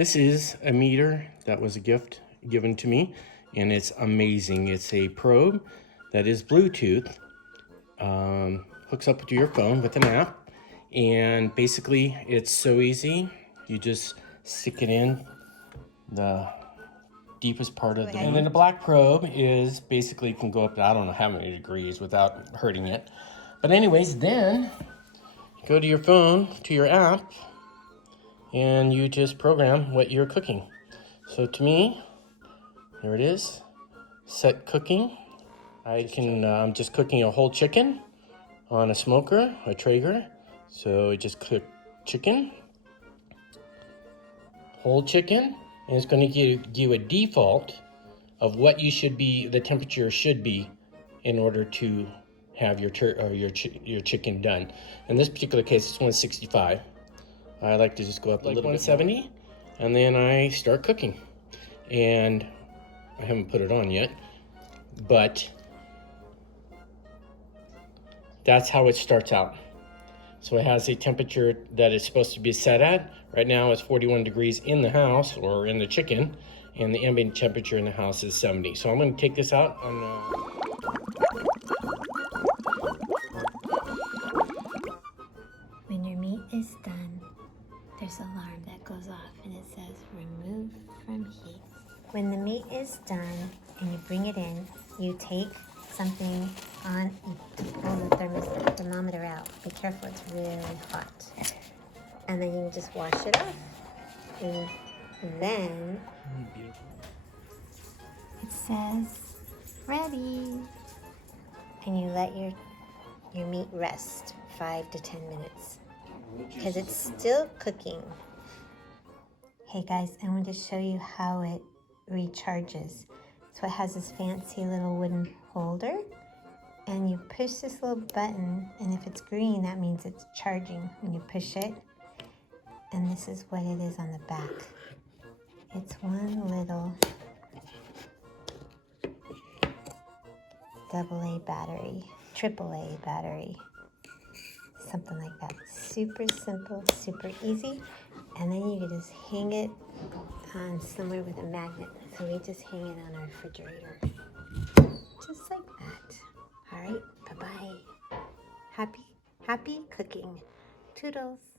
This is a meter that was a gift given to me, and it's amazing. It's a probe that is Bluetooth, hooks up to your phone with an app, and basically it's so easy. You just stick it in the deepest part of the meat. And then the black probe is basically can go up to I don't know how many degrees without hurting it. But anyways, then go to your phone, to your app, and you just program what you're cooking. So to me, there it is, set cooking. I'm just cooking a whole chicken on a smoker, a Traeger. So I just cook chicken, whole chicken, and it's going to give you a default of what you should be, the temperature should be in order to have your chicken done. In this particular case, it's 165. I like to just go up a little 170, bit and then I start cooking. And I haven't put it on yet, but that's how it starts out. So it has a temperature that it's supposed to be set at. Right now it's 41 degrees in the house or in the chicken, and the ambient temperature in the house is 70. So I'm going to take this out on When your meat is done, there's an alarm that goes off and it says remove from heat. When the meat is done and you bring it in, you take something on, you pull the thermometer out. Be careful, it's really hot. And then you just wash it off. And then it says ready. And you let your meat rest 5 to 10 minutes because it's still cooking. Hey guys, I want to show you how it recharges. So it has this fancy little wooden holder, and you push this little button, and if it's green, that means it's charging when you push it. And this is what it is on the back. It's one little AA battery, AAA battery, something like that. Super simple, super easy. And then you can just hang it on somewhere with a magnet. So we just hang it on our refrigerator. Just like that. All right, bye-bye. Happy cooking. Toodles.